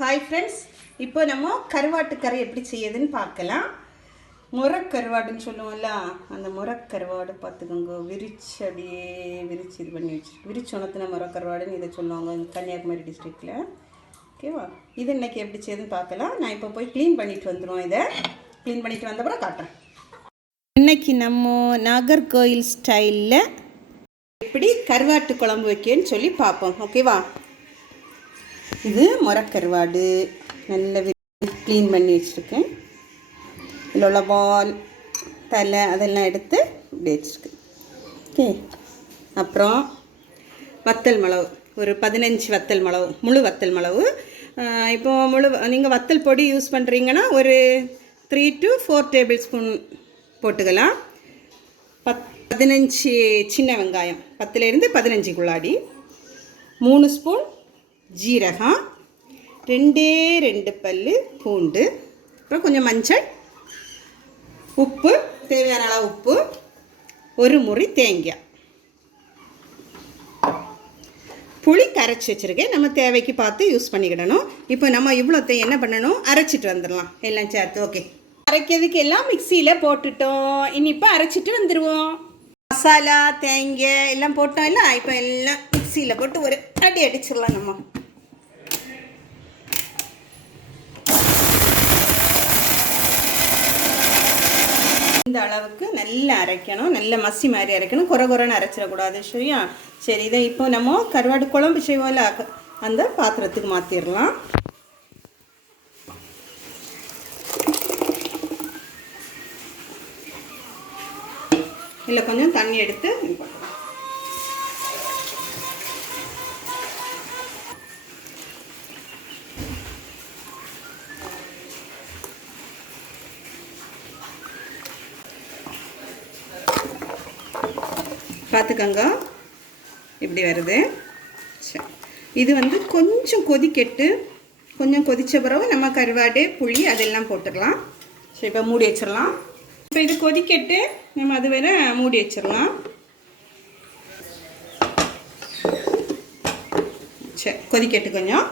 Hi friends, இப்போ நம்ம கருவாட்டு கறி எப்படி செய்யுதுன்னு பார்க்கலாம். முறக்கருவாடுன்னு சொல்லுவோம்ல, அந்த முறக்கருவாடு பார்த்துக்கோங்க. அப்படியே விரிச்சு இது பண்ணி விரிச்சு உணர்த்தின முறக்கருவாடுன்னு இதை சொல்லுவாங்க கன்னியாகுமரி டிஸ்ட்ரிக்டில். ஓகேவா? இது இன்றைக்கி எப்படி செய்யுதுன்னு பார்க்கலாம். நான் இப்போ போய் க்ளீன் பண்ணிட்டு வந்துடுவோம். இதை க்ளீன் பண்ணிட்டு வந்தப்பறம் காட்டுறேன். இன்றைக்கி நம்ம நாகர்கோயில் ஸ்டைலில் எப்படி கருவாட்டு குழம்பு வைக்கன்னு சொல்லி பார்ப்போம். ஓகேவா? இது முறக்கருவாடு நல்ல க்ளீன் பண்ணி வச்சுருக்கேன். இதில் உள்ள பால் தலை அதெல்லாம் எடுத்து இப்படி வச்சுருக்கேன். ஓகே, அப்புறம் வத்தல் மிளகு ஒரு 15 வத்தல் மிளகு, முழு வத்தல் மிளகு. இப்போ நீங்கள் வத்தல் பொடி யூஸ் பண்ணுறீங்கன்னா ஒரு 3 to 4 டேபிள் ஸ்பூன் போட்டுக்கலாம். 15 சின்ன வெங்காயம், 10லேருந்து 15 3 ஸ்பூன் ஜீரகம், 2 பல்லு பூண்டு, அப்புறம் கொஞ்சம் மஞ்சள், உப்பு, தேவையான அளவு உப்பு, ஒரு முறி தேங்காய், புளி கரைச்சி வச்சுருக்கேன். நம்ம தேவைக்கு பார்த்து யூஸ் பண்ணிக்கிடணும். இப்போ நம்ம இவ்வளோத்தையும் என்ன பண்ணணும், அரைச்சிட்டு வந்துடலாம் எல்லாம் சேர்த்து. ஓகே, அரைக்கிறதுக்கு எல்லாம் மிக்சியில் போட்டுட்டோம். இனிப்போ அரைச்சிட்டு வந்துடுவோம். மசாலா தேங்காய் எல்லாம் போட்டோம் இல்லை, இப்போ எல்லாம் மிக்சியில் போட்டு ஒரு அடி அடிச்சிடலாம். நம்ம இந்த அளவுக்கு நல்லா அரைக்கணும், நல்ல மசி மாதிரி அரைக்கணும், குறைன்னு அரைச்சிடக்கூடாது. சரியா? சரி, இதை இப்போ நம்ம கருவாடு குழம்பு செய்வோம்ல, அந்த பாத்திரத்துக்கு மாற்றிடலாம். இல்லை கொஞ்சம் தண்ணி எடுத்து பார்த்துக்கங்க. இப்படி வருது. சரி, இது கொஞ்சம் கொதிக்கட்டு. கொஞ்சம் கொதித்த பிறகு நம்ம கருவாடு புளி அதெல்லாம் போட்டுக்கலாம். சரி, இப்போ மூடி வச்சிடலாம். இப்போ இது கொதிக்கட்டு, நம்ம அது வேற மூடி வச்சிடலாம். சரி, கொதிக்கட்டு கொஞ்சம்.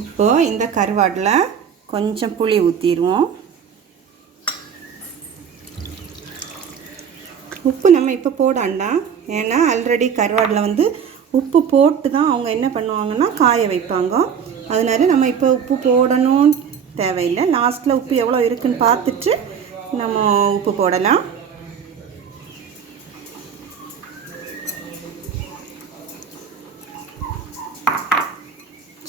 இப்போ இந்த கருவாடில் கொஞ்சம் புளி ஊற்றிடுவோம். உப்பு நம்ம இப்போ போடாண்டா, ஏன்னா ஆல்ரெடி கருவாடில் உப்பு போட்டு தான் அவங்க என்ன பண்ணுவாங்கன்னா காய வைப்பாங்க. அதனால நம்ம இப்போ உப்பு போடணும்னு தேவையில்லை. லாஸ்ட்டில் உப்பு எவ்வளோ இருக்குன்னு பார்த்துட்டு நம்ம உப்பு போடலாம்.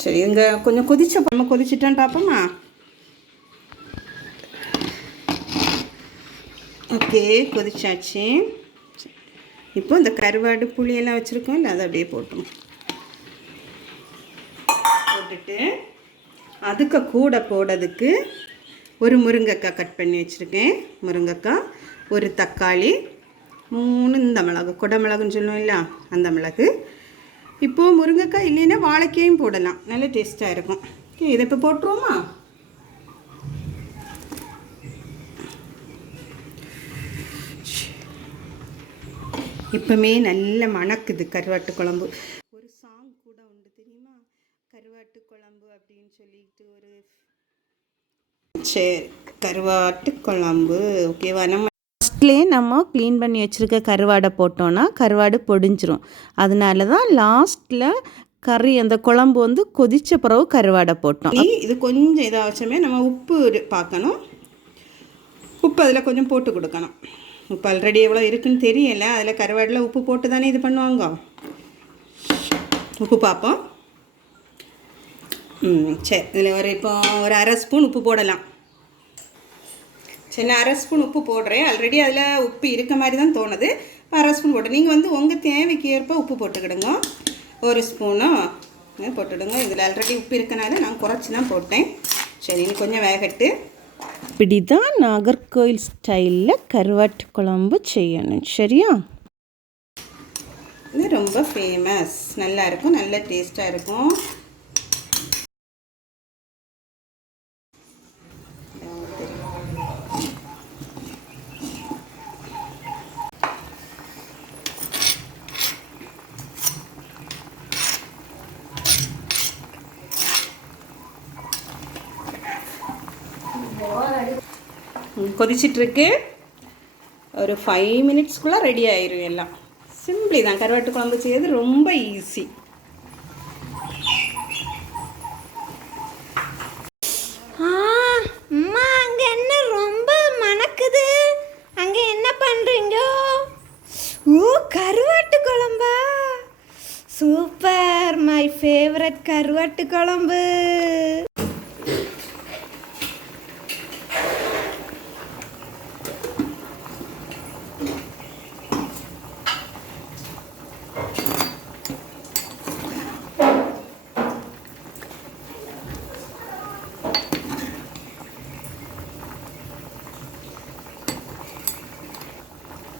சரி, இங்கே கொஞ்சம் நம்ம கொதிச்சிட்டான்னு பார்ப்போமா? ஓகே, கொதிச்சாச்சு. இப்போ இந்த கருவாடு புளியெல்லாம் வச்சுருக்கோம் இல்லை, அதை அப்படியே போட்டுட்டு அதுக்கு கூட போடுறதுக்கு ஒரு முருங்கைக்காய் கட் பண்ணி வச்சுருக்கேன். முருங்கைக்காய், ஒரு தக்காளி, 3 இந்த மிளகு, கொடை மிளகுன்னு சொல்லுவோம் இல்லை, அந்த மிளகு. இப்போது முருங்கைக்காய் இல்லைன்னா வாழைக்காயும் போடலாம், நல்ல டேஸ்ட்டாக இருக்கும். ஓகே, இதை இப்போ போட்டுருவோமா? இப்போமே நல்ல மணக்குது கருவாட்டு குழம்பு. ஒரு சாங் கூட உண்டு தெரியுமா, கருவாட்டு குழம்பு அப்படின்னு சொல்லிட்டு ஒரு. சரி, கருவாட்டு குழம்பு. ஓகேவா? நம்ம க்ளீன் பண்ணி வச்சுருக்க கருவாடை போட்டோன்னா கருவாடு பொடிஞ்சிரும். அதனால தான் லாஸ்ட்டில் கறி அந்த குழம்பு கொதித்த பிறகு கருவாடை போட்டோம். இது கொஞ்சம் இதாக வச்சோமே, நம்ம உப்பு பார்க்கணும். உப்பு அதில் கொஞ்சம் போட்டு கொடுக்கணும். உப்பு ஆல்ரெடி எவ்வளோ இருக்குன்னு தெரியலை, அதில் கருவாடில் உப்பு போட்டு தானே இது பண்ணுவாங்க. உப்பு பார்ப்போம். சரி, இதில் இப்போ ஒரு 1/2 ஸ்பூன் உப்பு போடலாம். சரி, நான் 1/2 ஸ்பூன் உப்பு போடுறேன். ஆல்ரெடி அதில் உப்பு இருக்க மாதிரி தான் தோணுது. இப்போ 1/2 ஸ்பூன் போட்டு நீங்கள் உங்கள் தேவைக்கு ஏற்ப உப்பு போட்டுக்கிடுங்க. 1 ஸ்பூனும் போட்டுவிடுங்க. இதில் ஆல்ரெடி உப்பு இருக்கனால நான் குறைச்சி தான் போட்டேன். சரி, இன்னும் கொஞ்சம் வேகட்டு. இப்படி தான் நாகர்கோயில் ஸ்டைலில் கருவாட்டு குழம்பு செய்யணும். சரியா? இது ரொம்ப ஃபேமஸ், நல்லா இருக்கும், நல்ல டேஸ்ட்டாக இருக்கும். கொதிச்சிட்ருக்கு. ஒரு 5 மினிட்ஸ்க்குள்ளே ரெடி ஆயிரும். எல்லாம் சிம்பிளி தான். கருவாட்டு குழம்பு செய்யறது ரொம்ப ஈஸி. அம்மா அங்கே என்ன ரொம்ப மணக்குது? அங்கே என்ன பண்ணுறீங்க? ஓ, கருவாட்டு குழம்பா? சூப்பர், மை ஃபேவரட் கருவாட்டு குழம்பு.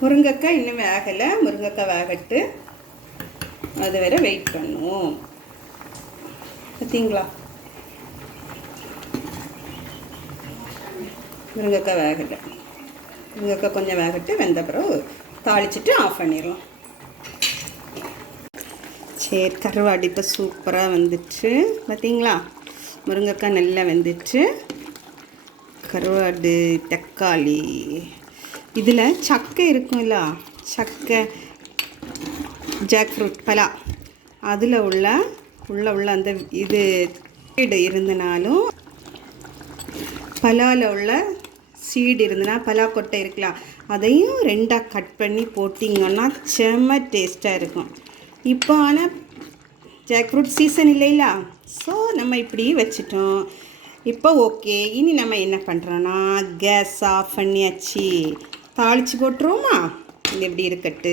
முருங்கைக்காய் இன்னும் வேகலை. முருங்கைக்காய் வேகட்டு, அது வரை வெயிட் பண்ணுவோம். பார்த்தீங்களா, முருங்கைக்காய் வேகலை. முருங்கைக்காய் கொஞ்சம் வேகட்டு, வெந்த பிறகு தாளிச்சிட்டு ஆஃப் பண்ணிடலாம். சரி, கருவாடு இப்போ சூப்பராக வந்துச்சு. பார்த்தீங்களா, முருங்கைக்காய் நல்லா வெந்துச்சு. கருவாடு, தக்காளி, இதில் சக்கை இருக்கும்ல, சக்கை, ஜாக் ஃப்ரூட், பலா, அதில் உள்ள அந்த இது சீடு இருந்தனாலும், பலாவில் உள்ள சீடு இருந்தனா, பலா கொட்டை இருக்கலாம், அதையும் 2ஆக கட் பண்ணி போட்டிங்கன்னா செம்ம டேஸ்ட்டாக இருக்கும். இப்போ ஆனால் ஜாக் ஃப்ரூட் சீசன் இல்லைங்களா, ஸோ நம்ம இப்படி வச்சிட்டோம். இப்போ ஓகே, இனி நம்ம என்ன பண்ணுறோன்னா, கேஸ் ஆஃப் பண்ணியாச்சு. தாளித்து போட்டுருவோமா? இது எப்படி இருக்கட்டு,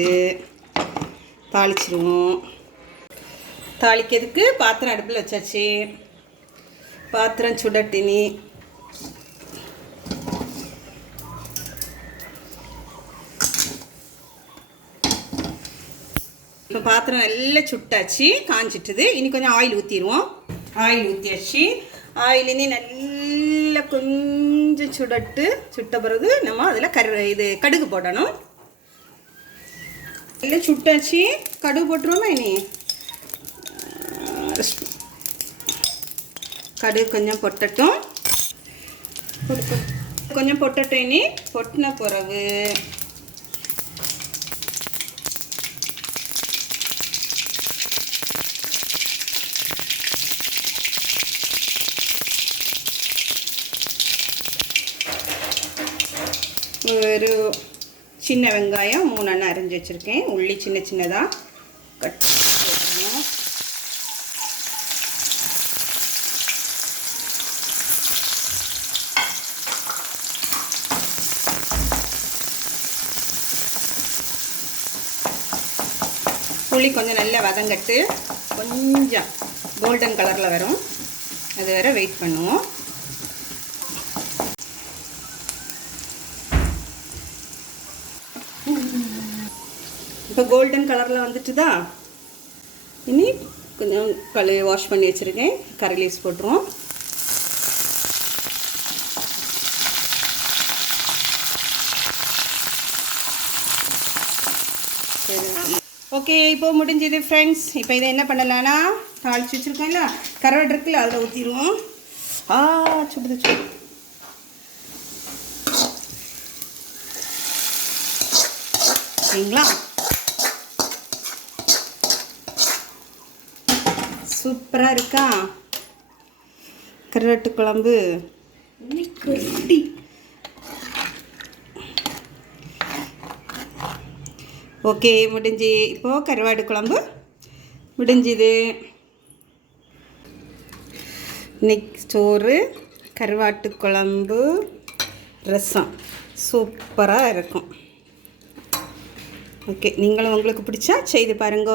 தாளிச்சிருவோம். தாளிக்கிறதுக்கு பாத்திரம் அடுப்பில் வச்சாச்சு. பாத்திரம் சுடட்டினி. இப்போ பாத்திரம் நல்லா சுட்டாச்சு, காஞ்சிட்டுது. இனி கொஞ்சம் ஆயில் ஊற்றிடுவோம். ஆயில் ஊற்றியாச்சு. ஆயில் இனி நல்லா கொஞ்சம் சுட்ட பிறகு நம்ம அதில் கடுகு போடணும். நல்லா சுட்டாச்சு, கடுகு போட்டுருவோமா? இனி கடுகு கொஞ்சம் பொட்டட்டும். கொஞ்சம் பொட்டட்டும். இனி பொட்டின பிறகு ஒரு சின்ன வெங்காயம் 3 எண்ணெய் அரிஞ்சு வச்சுருக்கேன். உள்ளி சின்ன சின்னதாக கட் பண்ணணும். உள்ளி கொஞ்சம் நல்லா வதங்கட்டு கொஞ்சம் கோல்டன் கலரில் வரும், அது வரை வெயிட் பண்ணுவோம். இப்போ கோல்டன் கலரில் வந்துட்டுதா. இனி கொஞ்சம் வாஷ் பண்ணி வச்சுருக்கேன் கறி லீவ்ஸ் போட்டுருவோம். ஓகே, இப்போ முடிஞ்சது ஃப்ரெண்ட்ஸ். இப்போ இதை என்ன பண்ணலான்னா, தாளித்து வச்சுருக்கோம்ல கருவாடு இருக்குல்ல, அதில் ஊற்றிடுவோம். சுடுது சுடு. சரிங்களா, சூப்பராக இருக்கா கருவாட்டு குழம்பு. ஓகே, முடிஞ்சு. இப்போது கருவாடு குழம்பு முடிஞ்சுது. இன்னைக்கு சோறு, கருவாட்டு குழம்பு, ரசம் சூப்பராக இருக்கும். ஓகே, நீங்களும் உங்களுக்கு பிடிச்சா செய்து பாருங்க.